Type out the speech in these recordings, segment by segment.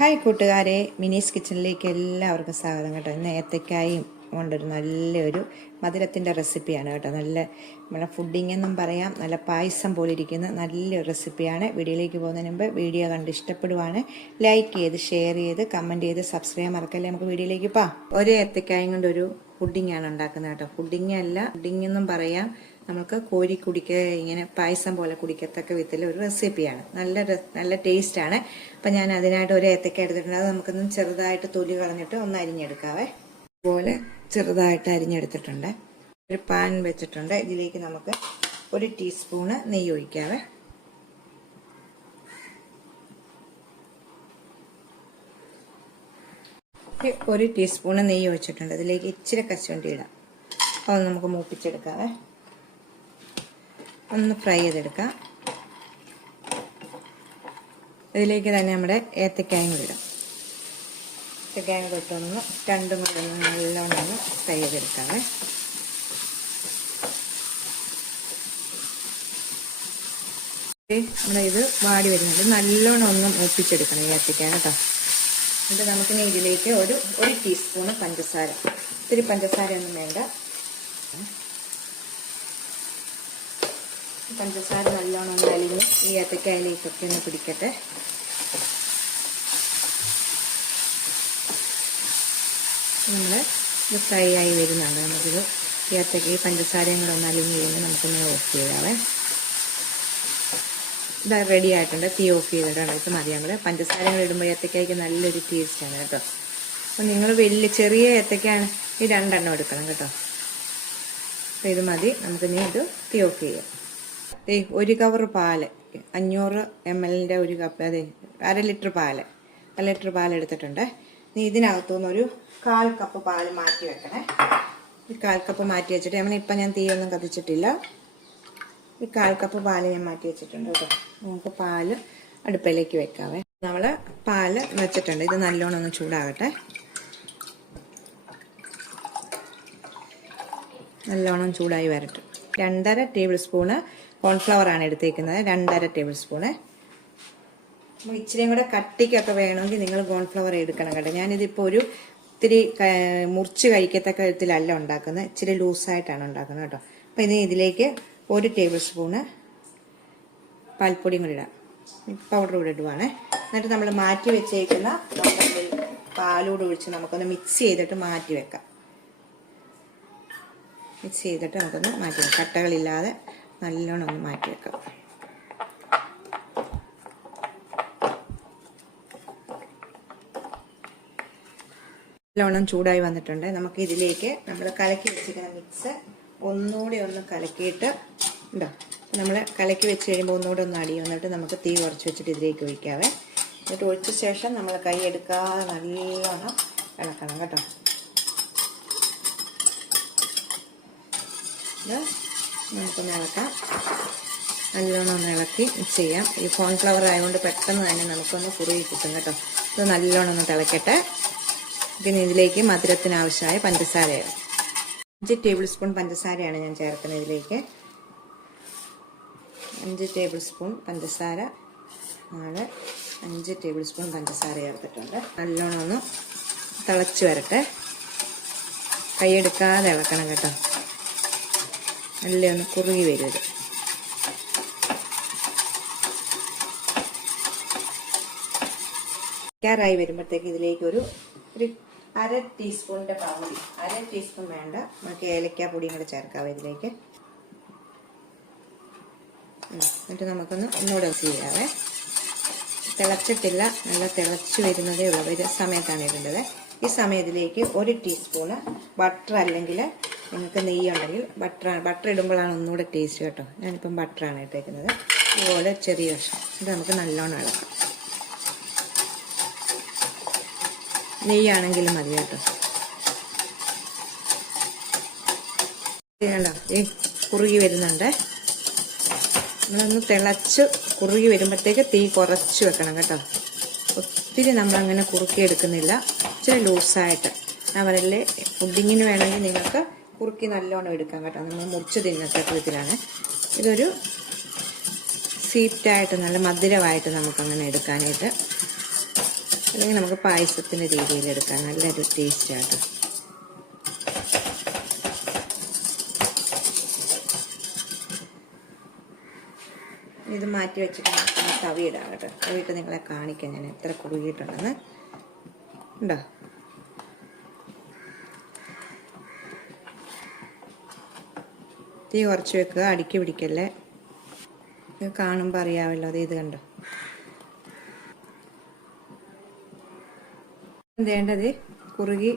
Hi കൂട്ടുകാരെ, മിനീസ് കിച്ചണിലേക്ക് എല്ലാവർക്കും സ്വാഗതം കേട്ടോ. ഇന്ന് ഏത്തക്കായും കൊണ്ടൊരു നല്ലൊരു മധുരത്തിൻ്റെ റെസിപ്പിയാണ് കേട്ടോ. നമ്മളെ ഫുഡിങ് എന്നും പറയാം, നല്ല പായസം പോലെ ഇരിക്കുന്ന നല്ലൊരു റെസിപ്പിയാണ്. വീഡിയോയിലേക്ക് പോകുന്നതിന് മുമ്പ് വീഡിയോ കണ്ട് ഇഷ്ടപ്പെടുവാണ് ലൈക്ക് ചെയ്ത് ഷെയർ ചെയ്ത് കമൻറ്റ് ചെയ്ത് സബ്സ്ക്രൈബ് മറക്കല്ലേ. നമുക്ക് വീഡിയോയിലേക്ക് പോകാം. ഒരു ഏത്തക്കായും കൊണ്ടൊരു പുഡിങ്ങാണ് ഉണ്ടാക്കുന്നത് കേട്ടോ. പുഡിങ് അല്ല, പുഡിങ് എന്നും പറയാം. നമുക്ക് കോരി കുടിക്കുക, ഇങ്ങനെ പായസം പോലെ കുടിക്കത്തക്ക വിധത്തിൽ ഒരു റെസിപ്പിയാണ്. നല്ല ടേസ്റ്റാണ്. അപ്പം ഞാൻ അതിനായിട്ട് ഒരു ഏത്തക്ക എടുത്തിട്ടുണ്ട്. അത് നമുക്കൊന്ന് ചെറുതായിട്ട് തൊലി കളഞ്ഞിട്ട് ഒന്ന് അരിഞ്ഞെടുക്കാവേ. അതുപോലെ ചെറുതായിട്ട് അരിഞ്ഞെടുത്തിട്ടുണ്ട്. ഒരു പാൻ വെച്ചിട്ടുണ്ട്. ഇതിലേക്ക് നമുക്ക് 1 ടീസ്പൂണ് നെയ്യ് ഒഴിക്കാവേ. ഒരു ടീസ്പൂണ് നെയ്യ് ഒഴിച്ചിട്ടുണ്ട്. അതിലേക്ക് ഇച്ചിരി കശുവണ്ടി ഇടാം. അത് നമുക്ക് മൂപ്പിച്ചെടുക്കാവേ. ഒന്ന് ഫ്രൈ ചെയ്തെടുക്കാം. ഇതിലേക്ക് തന്നെ നമ്മുടെ ഏത്തക്കായും കൂടി ഇടാം. ഏത്തക്കായും കൂടി ഇട്ടൊന്ന് രണ്ടും കൂടി ഒന്ന് നല്ലോണം ഒന്ന് ഫ്രൈ ചെയ്തെടുക്കാവേ. നമ്മുടെ ഇത് വാടി വരുന്നുണ്ട്. നല്ലോണം ഒന്ന് മൂപ്പിച്ചെടുക്കണം ഈ ഏത്തക്കായ കേട്ടോ. എന്നിട്ട് നമുക്കിനി ഇതിലേക്ക് ഒരു ടീസ്പൂണ് പഞ്ചസാര, ഇത്തിരി പഞ്ചസാര ഒന്നും വേണ്ട. പഞ്ചസാര നല്ലോണം ഒന്ന് അലിഞ്ഞ് ഈ ഏത്തക്കായയിലേക്കൊക്കെ ഒന്ന് പിടിക്കട്ടെ. നമ്മൾ ഇത് ഫ്രൈ ആയി വരുന്നുണ്ട്. നമുക്കിത് ഈ പഞ്ചസാരയും കൂടെ ഒന്ന് അലിഞ്ഞ് കഴിഞ്ഞ് നമുക്കൊന്ന് ഓഫ് ചെയ്യാവേ. ഇത് റെഡി ആയിട്ടുണ്ട്. തീ ഓഫ് ചെയ്തിട്ടുണ്ട്. ഇത് മതി. നമ്മൾ പഞ്ചസാരയും കൂടെ ഇടുമ്പോൾ ഏത്തക്കായ്ക്ക് നല്ലൊരു ടേസ്റ്റാണ് കേട്ടോ. അപ്പം നിങ്ങൾ ചെറിയ ഏത്തക്കാണ് ഈ 2 എണ്ണം എടുക്കണം കേട്ടോ. അപ്പം ഇത് മതി. നമുക്കിനി ഇത് തീ ഓഫ് ചെയ്യാം. 1 കവർ പാല്, 500 ml ഒരു കപ്പ്, അതെ 1/2 ലിറ്റർ പാൽ എടുത്തിട്ടുണ്ട്. ഇതിനകത്തുനിന്ന് ഒരു 1/4 കപ്പ് പാല് മാറ്റി വെക്കണേ. ഈ 1/4 കപ്പ് മാറ്റി വെച്ചിട്ട് ഇപ്പം ഞാൻ തീയൊന്നും കത്തിച്ചിട്ടില്ല. ഈ 1/4 കപ്പ് പാല് ഞാൻ മാറ്റി വെച്ചിട്ടുണ്ട് കേട്ടോ. നമുക്ക് പാല് അടുപ്പിലേക്ക് വെക്കാവേ. നമ്മൾ പാല് വെച്ചിട്ടുണ്ട്. ഇത് നല്ലോണം ഒന്ന് ചൂടാകട്ടെ. നല്ലോണം ചൂടായി വരട്ടെ. 2.5 ടേബിൾ സ്പൂണ് കോൺഫ്ലവർ ആണ് എടുത്തേക്കുന്നത്. 2.5 ടേബിൾ സ്പൂണ്. ഇച്ചിരിയും കൂടെ കട്ടിക്കൊക്കെ വേണമെങ്കിൽ നിങ്ങൾ കോൺഫ്ലവർ എടുക്കണം കേട്ടോ. ഞാനിതിപ്പോൾ ഇത്തിരി മുറിച്ച് കഴിക്കത്തക്ക വിധത്തിലല്ല ഉണ്ടാക്കുന്നത്, ഇച്ചിരി ലൂസായിട്ടാണ് ഉണ്ടാക്കുന്നത് കേട്ടോ. അപ്പം ഇതിലേക്ക് 1 ടേബിൾ സ്പൂണ് പാൽപ്പൊടിയും കൂടി ഇടാം. പൗഡർ കൂടെ ഇടുവാണ്. എന്നിട്ട് നമ്മൾ മാറ്റി വെച്ചേക്കുന്ന പാലൂടെ ഒഴിച്ച് നമുക്കൊന്ന് മിക്സ് ചെയ്തിട്ട് മാറ്റി വെക്കാം. മിക്സ് ചെയ്തിട്ട് നമുക്കൊന്ന് മാറ്റി വെക്കാം. കട്ടകളില്ലാതെ നല്ലോണം ഒന്ന് മാറ്റി വെക്കാം. നല്ലോണം ചൂടായി വന്നിട്ടുണ്ട്. നമുക്ക് ഇതിലേക്ക് നമ്മൾ കലക്കി വെച്ചിരിക്കുന്ന മിക്സ് ഒന്നുകൂടി ഒന്ന് കലക്കിയിട്ട് ഉണ്ടോ, നമ്മൾ കലക്കി വെച്ച് കഴിയുമ്പോൾ ഒന്നുകൂടി ഒന്ന് അടിയും. എന്നിട്ട് നമുക്ക് തീ കുറച്ച് വെച്ചിട്ട് ഇതിലേക്ക് ഒഴിക്കാവേ. എന്നിട്ട് ഒഴിച്ച ശേഷം നമ്മൾ കൈ എടുക്കാതെ നല്ലോണം ഇളക്കണം കേട്ടോ. നമുക്കൊന്ന് ഇളക്കാം. നല്ലോണം ഒന്ന് ഇളക്കി മിക്സ് ചെയ്യാം. ഈ കോൺഫ്ലവർ ആയതുകൊണ്ട് പെട്ടെന്ന് തന്നെ നമുക്കൊന്ന് കുറുകി കിട്ടും കേട്ടോ. ഇത് നല്ലോണം ഒന്ന് തിളക്കട്ടെ. പിന്നെ ഇതിലേക്ക് മധുരത്തിന് ആവശ്യമായ പഞ്ചസാരയാണ്. 5 ടേബിൾ സ്പൂൺ പഞ്ചസാരയാണ് ഞാൻ ചേർക്കുന്നത് ഇതിലേക്ക്. 5 ടേബിൾ സ്പൂൺ പഞ്ചസാര ആണ്. 5 ടേബിൾ സ്പൂൺ പഞ്ചസാര ചേർത്തിട്ടുണ്ട്. നല്ലോണം ഒന്ന് തിളച്ച് വരട്ടെ. കൈയെടുക്കാതെ ഇളക്കണം കേട്ടോ. നല്ല ഒന്ന് കുറുകി വരും. ായി വരുമ്പോഴത്തേക്ക് ഇതിലേക്ക് ഒരു 1/2 ടീസ്പൂണിന്റെ പകുതി, 1/2 ടീസ്പൂൺ വേണ്ട, നമുക്ക് ഏലക്ക പൊടിയും കൂടെ ചേർക്കാം ഇതിലേക്ക്. എന്നിട്ട് നമുക്കൊന്ന് ഒന്നുകൂടെ ചെയ്യാവേ. തിളച്ചിട്ടില്ല, നല്ല തിളച്ച് വരുന്നതേ ഉള്ളൂ. ഒരു സമയത്താണ് ഇടേണ്ടത്. ഈ സമയത്തിലേക്ക് 1 ടീസ്പൂണ് ബട്ടർ, അല്ലെങ്കിൽ നിങ്ങൾക്ക് നെയ്യ് ഉണ്ടെങ്കിൽ ബട്ടർ ഇടുമ്പോഴാണ് ഒന്നുകൂടെ ടേസ്റ്റ് കേട്ടോ. ഞാനിപ്പം ബട്ടറാണ് ഇട്ടേക്കുന്നത്. അതുപോലെ ചെറിയ കഷ്ണം. ഇത് നമുക്ക് നല്ലോണം ഇളക്കാം. നെയ്യാണെങ്കിലും മതി കേട്ടോ. കുറുകി വരുന്നുണ്ട്. നമ്മളൊന്ന് തിളച്ച് കുറുകി വരുമ്പോഴത്തേക്ക് തീ കുറച്ച് വെക്കണം കേട്ടോ. ഒത്തിരി നമ്മളങ്ങനെ കുറുക്കി എടുക്കുന്നില്ല, ഇച്ചിരി ലൂസായിട്ട്. ഞാൻ പറയല്ലേ, പുഡിങ്ങിന് വേണമെങ്കിൽ നിങ്ങൾക്ക് കുറുക്കി നല്ലോണം എടുക്കാം കേട്ടോ. നമ്മൾ മുറിച്ച് തിന്നത്തക്ക വിധത്തിലാണ്. ഇതൊരു സ്വീറ്റായിട്ട് നല്ല മധുരമായിട്ട് നമുക്കങ്ങനെ എടുക്കാനായിട്ട് അല്ലെങ്കിൽ നമുക്ക് പായസത്തിൻ്റെ രീതിയിൽ എടുക്കാം. നല്ലൊരു ടേസ്റ്റാണ്. ഇത് മാറ്റി വെച്ചിട്ട് തവി ഇടാം കേട്ടോ. തവിയിട്ട് നിങ്ങളെ കാണിക്കാം ഞാൻ എത്ര കുറുകിയിട്ടുണ്ടെന്ന്. ഉണ്ടോ? തീ കുറച്ച് വെക്കുക, അടുക്കി പിടിക്കല്ലേ. ഇത് കാണുമ്പോൾ അറിയാമല്ലോ. അത് ഇത് കണ്ടോ. വേണ്ടത് കുറുകി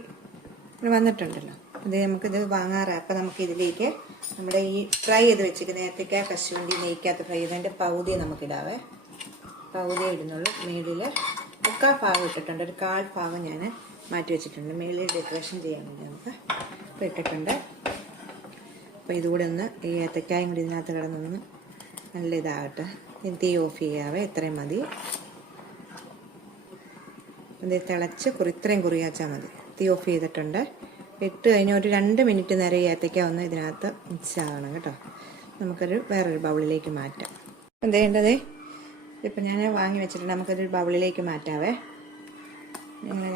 വന്നിട്ടുണ്ടല്ലോ. ഇത് നമുക്കിത് വാങ്ങാറാണ്. അപ്പം നമുക്ക് ഇതിലേക്ക് നമ്മുടെ ഈ ഫ്രൈ ചെയ്ത് വെച്ചിരിക്കുന്ന ഏത്തക്ക, കശുവണ്ടി നെയ്ക്കകത്ത് ഫ്രൈ ചെയ്തതിൻ്റെ പകുതി നമുക്കിടാവേ. പകുതി ഇടുന്നുള്ളൂ. മേളിൽ 1/4 ഭാഗം ഇട്ടിട്ടുണ്ട്. ഒരു 1/4 ഭാഗം ഞാൻ മാറ്റി വെച്ചിട്ടുണ്ട് മേളിൽ ഡെക്കറേഷൻ ചെയ്യാൻ വേണ്ടി. നമുക്ക് ഇപ്പോൾ ഇട്ടിട്ടുണ്ട്. അപ്പോൾ ഇതുകൂടെ ഒന്ന് ഈ ഏത്തക്കായും കൂടി ഇതിനകത്ത് കിടന്നൊന്ന് നല്ല ഇതാകട്ടെ. തീ ഓഫ് ചെയ്യാവേ. ഇത്രയും മതി. ഇത് തിളച്ച് ഇത്രയും കുറിയാച്ചാൽ മതി. തീ ഓഫ് ചെയ്തിട്ടുണ്ട്. ഇട്ട് കഴിഞ്ഞാൽ ഒരു 2 മിനിറ്റ് നേരം ഈ ഏത്തയ്ക്ക ഒന്ന് ഇതിനകത്ത് മിക്സ് ആകണം കേട്ടോ. നമുക്കൊരു വേറൊരു ബൗളിലേക്ക് മാറ്റാം. എന്ത് ചെയ്യേണ്ടത്? ഇപ്പം ഞാൻ വാങ്ങി വെച്ചിട്ടുണ്ട്. നമുക്കൊരു ബൗളിലേക്ക് മാറ്റാവേ.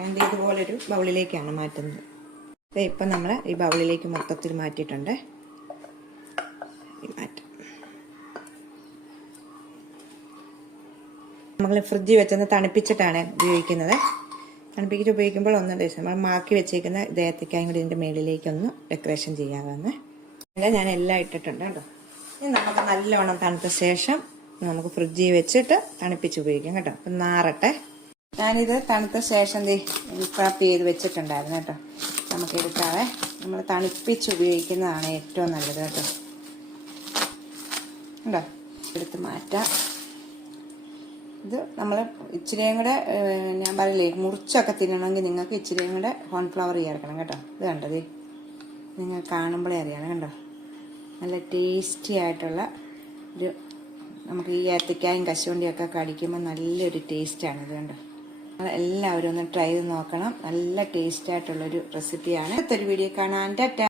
ഞാൻ ഇതുപോലൊരു ബൗളിലേക്കാണ് മാറ്റുന്നത്. ഇപ്പം നമ്മൾ ഈ ബൗളിലേക്ക് മൊത്തത്തിൽ മാറ്റിയിട്ടുണ്ട്. മാറ്റാം. നമ്മൾ ഫ്രിഡ്ജിൽ വെച്ചൊന്ന് തണുപ്പിച്ചിട്ടാണ് ഉപയോഗിക്കുന്നത്. തണുപ്പിച്ചിട്ട് ഉപയോഗിക്കുമ്പോൾ ഒന്ന് നമ്മൾ മാക്കി വെച്ചേക്കുന്ന ഏത്തക്കായും കൂടി ഇതിൻ്റെ മേളിലേക്കൊന്ന് ഡെക്കറേഷൻ ചെയ്യാവുന്ന. ഞാൻ എല്ലാം ഇട്ടിട്ടുണ്ട് കേട്ടോ. ഇനി നമുക്ക് നല്ലവണ്ണം തണുത്ത ശേഷം നമുക്ക് ഫ്രിഡ്ജിൽ വെച്ചിട്ട് തണുപ്പിച്ച് ഉപയോഗിക്കാം കേട്ടോ. അപ്പം നാറട്ടെ. ഞാനിത് തണുത്ത ശേഷം റാപ്പ് ചെയ്ത് വെച്ചിട്ടുണ്ടായിരുന്നു കേട്ടോ. നമുക്ക് എടുക്കാവേ. നമ്മൾ തണുപ്പിച്ച് ഉപയോഗിക്കുന്നതാണ് ഏറ്റവും നല്ലത് കേട്ടോ. ഉണ്ടോ? എടുത്ത് മാറ്റാം. ഇത് നമ്മൾ ഇച്ചിരിയും കൂടെ ഞാൻ പറയില്ലേ, മുറിച്ചൊക്കെ തിന്നണമെങ്കിൽ നിങ്ങൾക്ക് ഇച്ചിരിയും കൂടെ കോൺഫ്ലവർ ചേർക്കണം കേട്ടോ. ഇത് കണ്ടത് നിങ്ങൾ കാണുമ്പോഴേ അറിയണം കണ്ടോ. നല്ല ടേസ്റ്റി ആയിട്ടുള്ള ഒരു, നമുക്ക് ഈ ഏത്തക്കായും കശുവണ്ടിയൊക്കെ കടിക്കുമ്പോൾ നല്ലൊരു ടേസ്റ്റാണ്. ഇത് കണ്ടോ. എല്ലാവരും ഒന്ന് ട്രൈ ചെയ്ത് നോക്കണം. നല്ല ടേസ്റ്റായിട്ടുള്ളൊരു റെസിപ്പിയാണ്. അടുത്തൊരു വീഡിയോ കാണാൻ. ടാറ്റാ.